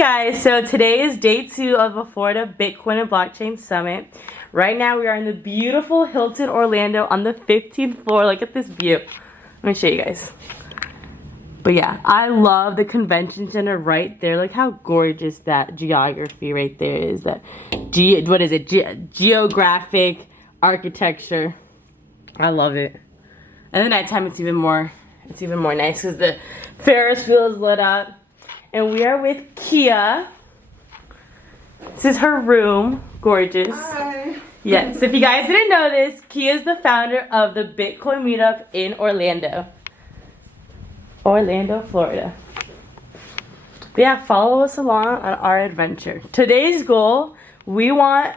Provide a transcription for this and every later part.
Guys, so today is day 2 of the Florida Bitcoin and Blockchain Summit. Right now we are in the beautiful Hilton Orlando on the 15th floor. Look at this view. Let me show you guys. But yeah, I love the convention center right there. Look how gorgeous that geography right there is. That geographic architecture. I love it. And at nighttime it's even more nice because the Ferris wheel is lit up. And we are with Kia. This is her room. Gorgeous. Hi. Yes, if you guys didn't know this, Kia is the founder of the Bitcoin meetup in Orlando, Florida. But yeah, follow us along on our adventure. Today's goal, we want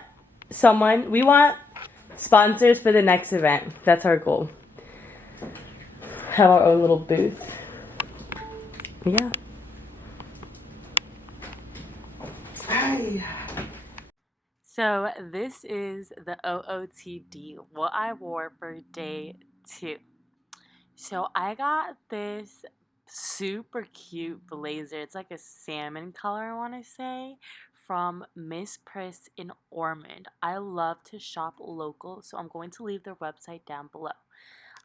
sponsors for the next event. That's our goal. Have our own little booth. Yeah. So this is the OOTD, what I wore for day 2. So I got this super cute blazer. It's like a salmon color, I want to say, from Miss Priss in Ormond. I love to shop local, so I'm going to leave their website down below.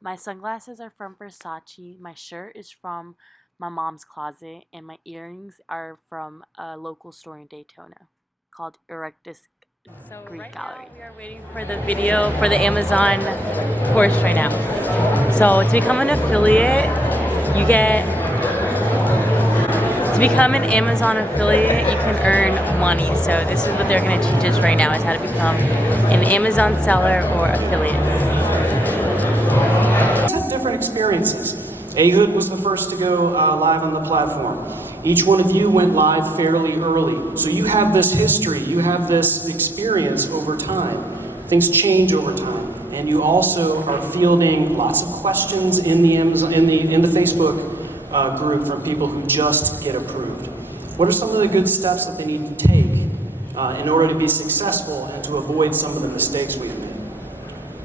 My sunglasses are from Versace. My shirt is from my mom's closet, and my earrings are from a local store in Daytona called Erectus Greek Gallery. Now we are waiting for the video for the Amazon course right now. So to become an affiliate, to become an Amazon affiliate, you can earn money. So this is what they're going to teach us right now, is how to become an Amazon seller or affiliate. Different experiences. Ehud was the first to go live on the platform. Each one of you went live fairly early. So you have this history, you have this experience over time. Things change over time. And you also are fielding lots of questions in the Facebook group from people who just get approved. What are some of the good steps that they need to take in order to be successful and to avoid some of the mistakes we've made?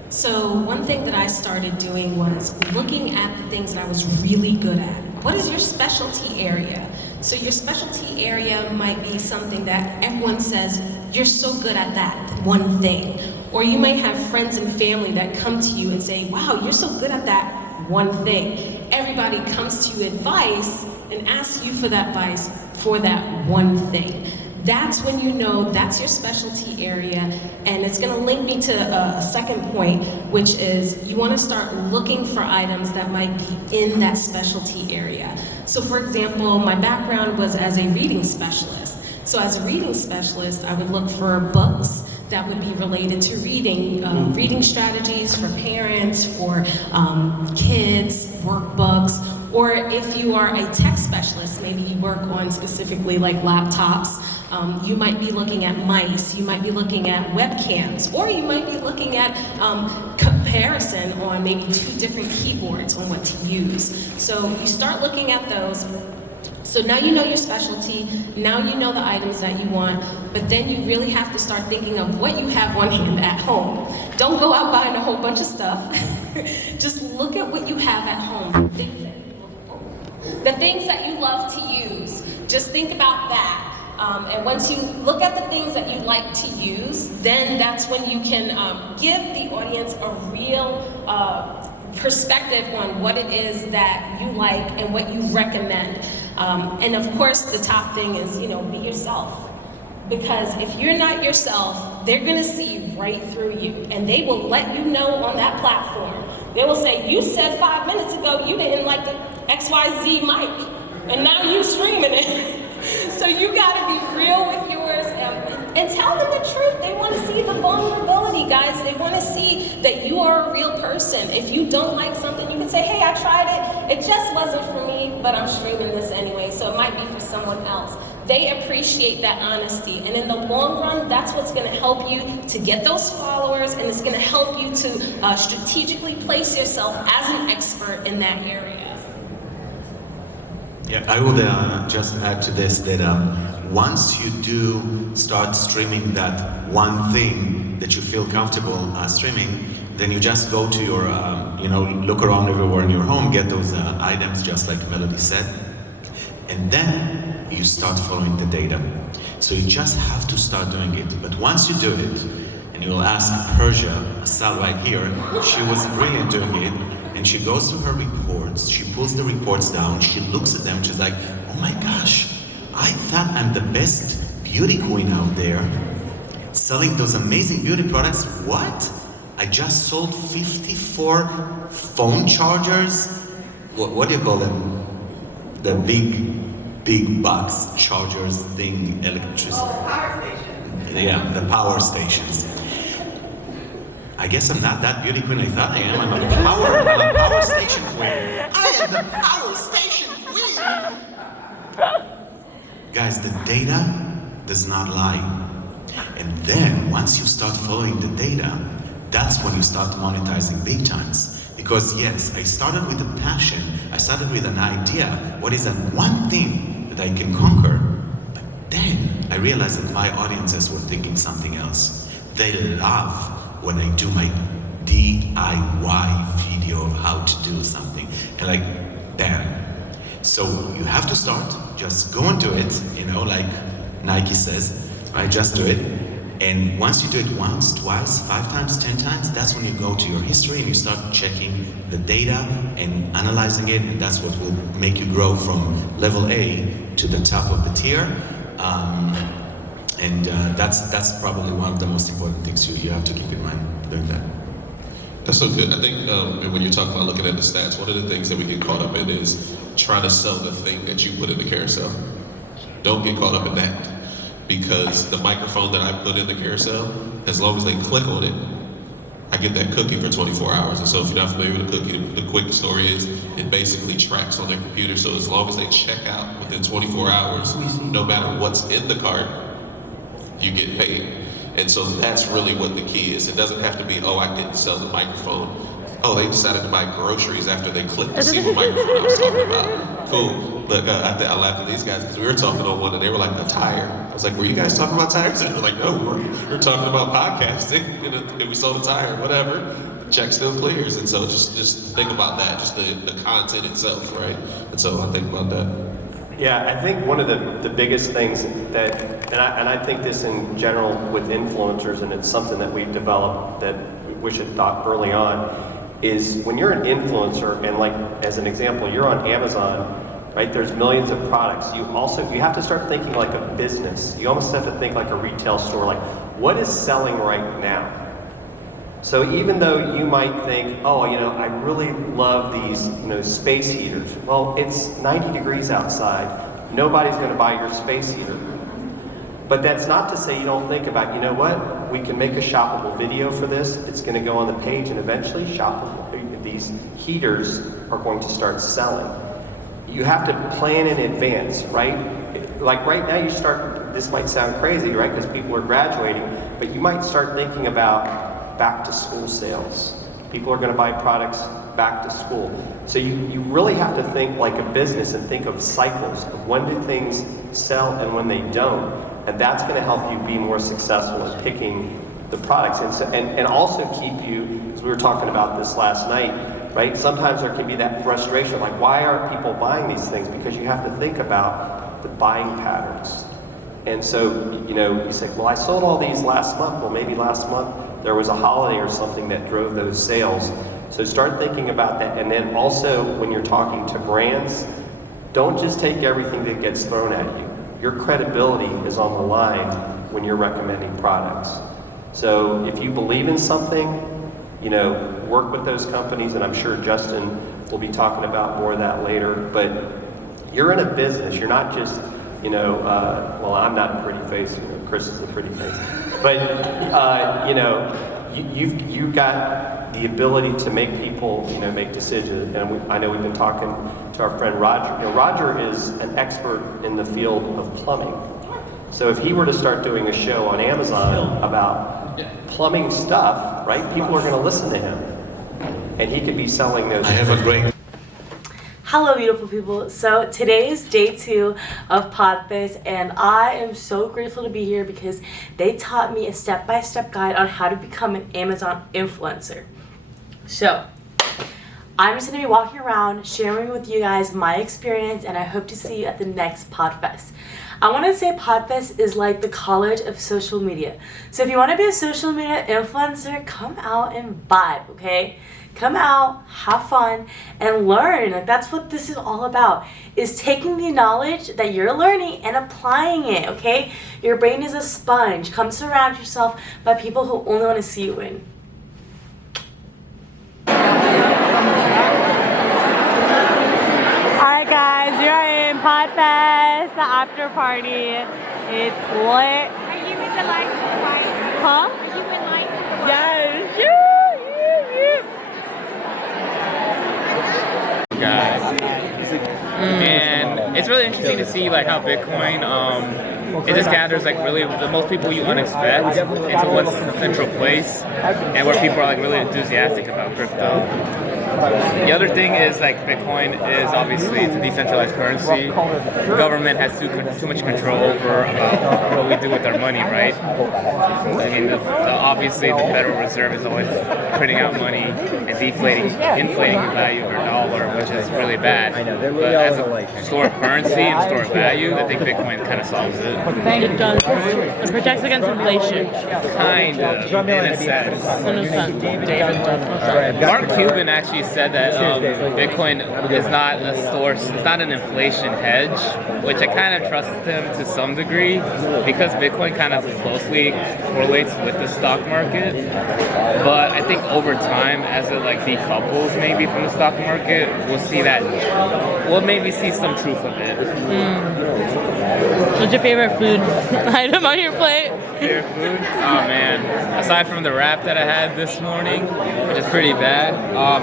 So one thing that I started doing was looking at the things that I was really good at. What is your specialty area? So your specialty area might be something that everyone says, you're so good at that one thing. Or you might have friends and family that come to you and say, wow, you're so good at that one thing. Everybody comes to you advice and asks you for that advice for that one thing. That's when you know that's your specialty area, and it's going to link me to a second point, which is you want to start looking for items that might be in that specialty area. So for example, my background was as a reading specialist. So as a reading specialist, I would look for books that would be related to reading, reading strategies for parents, for kids, workbooks, or if you are a tech specialist, maybe you work on specifically like laptops, you might be looking at mice, you might be looking at webcams, or you might be looking at comparison on maybe 2 different keyboards on what to use. So you start looking at those. So now you know your specialty, now you know the items that you want, but then you really have to start thinking of what you have on hand at home. Don't go out buying a whole bunch of stuff. Just look at what you have at home. The things that you love to use, just think about that. And once you look at the things that you like to use, then that's when you can give the audience a real perspective on what it is that you like and what you recommend. And of course, the top thing is, be yourself. Because if you're not yourself, they're gonna see right through you, and they will let you know on that platform. They will say, you said 5 minutes ago you didn't like the XYZ mic, and now you streaming it. So you gotta be real with yours and tell them the truth. They wanna see the vulnerability, guys. They wanna see that you are a real person. If you don't like something, you can say, hey, I tried it. It just wasn't for me, but I'm streaming this anyway, so it might be for someone else. They appreciate that honesty, and in the long run, that's what's gonna help you to get those followers, and it's gonna help you to strategically place yourself as an expert in that area. Yeah, I would just add to this that once you do start streaming that one thing that you feel comfortable streaming, then you just go to your, look around everywhere in your home, get those items just like Melody said, and then you start following the data. So you just have to start doing it. But once you do it, and you'll ask Persia, Sal right here, she was brilliant doing it, and she goes to her reports, she pulls the reports down, she looks at them, she's like, oh my gosh, I thought I'm the best beauty queen out there, selling those amazing beauty products. What? I just sold 54 phone chargers? What do you call them? The big box chargers thing, electricity. Oh, power station. Yeah, the power stations. I guess I'm not that beauty queen I thought I am. I'm a power station queen. I am the power station queen. Guys, the data does not lie. And then once you start following the data, that's when you start monetizing big times. Because yes, I started with a passion, I started with an idea, what is that one thing that I can conquer? But then I realized that my audiences were thinking something else. They love when I do my DIY video of how to do something. And like, bam. So you have to start, just go and do it, like Nike says, right? Just do it. And once you do it once, twice, 5 times, 10 times, that's when you go to your history and you start checking the data and analyzing it, and that's what will make you grow from level A to the top of the tier. That's probably one of the most important things you have to keep in mind doing that. That's so good. I think when you're talking about looking at the stats, one of the things that we get caught up in is trying to sell the thing that you put in the carousel. Don't get caught up in that. Because the microphone that I put in the carousel, as long as they click on it, I get that cookie for 24 hours. And so if you're not familiar with the cookie, the quick story is it basically tracks on their computer. So as long as they check out within 24 hours, no matter what's in the cart, you get paid. And so that's really what the key is. It doesn't have to be, oh, I didn't sell the microphone. Oh, they decided to buy groceries after they clicked to see what microphone I was talking about. Cool. Look, I laughed at these guys because we were talking on one and they were like, a tire. I was like, were you guys talking about tires? And they were like, no, we were talking about podcasting. And we sold a tire, whatever. Check still clears. And so just think about that, just the content itself, right? And so I think about that. Yeah, I think one of the biggest things that, and I think this in general with influencers, and it's something that we've developed that we should thought early on, is when you're an influencer, and like as an example, you're on Amazon, right? There's millions of products. You have to start thinking like a business. You almost have to think like a retail store, like what is selling right now? So even though you might think, oh, I really love these, space heaters. Well, it's 90 degrees outside. Nobody's going to buy your space heater. But that's not to say you don't think about, what? We can make a shoppable video for this. It's going to go on the page, and eventually these heaters are going to start selling. You have to plan in advance, right? Like right now this might sound crazy, right? Because people are graduating, but you might start thinking about back to school sales. People are going to buy products back to school. So you really have to think like a business and think of cycles of when do things sell and when they don't. And that's going to help you be more successful in picking the products. And also keep you, because we were talking about this last night, right? Sometimes there can be that frustration, like why aren't people buying these things? Because you have to think about the buying patterns. And so, you say, well, I sold all these last month. Well, maybe last month there was a holiday or something that drove those sales. So start thinking about that. And then also when you're talking to brands, don't just take everything that gets thrown at you. Your credibility is on the line when you're recommending products. So if you believe in something, work with those companies, and I'm sure Justin will be talking about more of that later, but you're in a business. You're not just, well, I'm not a pretty face, Chris is a pretty face, but, you've got the ability to make people, make decisions. And I know we've been talking to our friend Roger. Roger is an expert in the field of plumbing. So if he were to start doing a show on Amazon about plumbing stuff, right, people are going to listen to him. And he could be selling those. I have a great... Hello beautiful people. So today is day 2 of Podfest, and I am so grateful to be here because they taught me a step-by-step guide on how to become an Amazon influencer. So I'm just going to be walking around, sharing with you guys my experience, and I hope to see you at the next Podfest. I want to say Podfest is like the college of social media. So if you want to be a social media influencer, come out and vibe, okay? Come out, have fun, and learn. Like, that's what this is all about, is taking the knowledge that you're learning and applying it, okay? Your brain is a sponge. Come surround yourself by people who only want to see you win. Alright guys, we are in Podfest, the after party. It's lit. Are you in the line for the wine? Huh? Are you in line for the wine? Yes. Guys, and it's really interesting to see like how Bitcoin it just gathers like really the most people you unexpect into one central place, and where people are like really enthusiastic about crypto. The other thing is like Bitcoin is obviously it's a decentralized currency. The government has too much control over what we do with our money, right? I mean, obviously the Federal Reserve is always printing out money and inflating the value of our dollar, which is really bad. But as a store of currency and store of value, I think Bitcoin kind of solves it. It does. It protects against inflation. Kind of, in a sense. Mark Cuban actually said that Bitcoin is not a source, it's not an inflation hedge, which I kind of trust him to some degree, because Bitcoin kind of closely correlates with the stock market. But I think over time, as it like decouples maybe from the stock market, we'll maybe see some truth of it. What's your favorite food item on your plate? Favorite food? Oh man, aside from the wrap that I had this morning, which is pretty bad,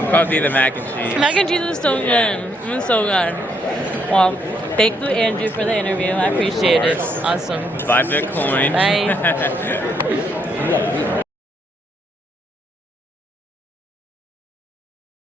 probably the mac and cheese. Mac and cheese is so good. It's so good. Well, thank you, Andrew, for the interview. I appreciate it. Awesome. Buy Bitcoin. Bye.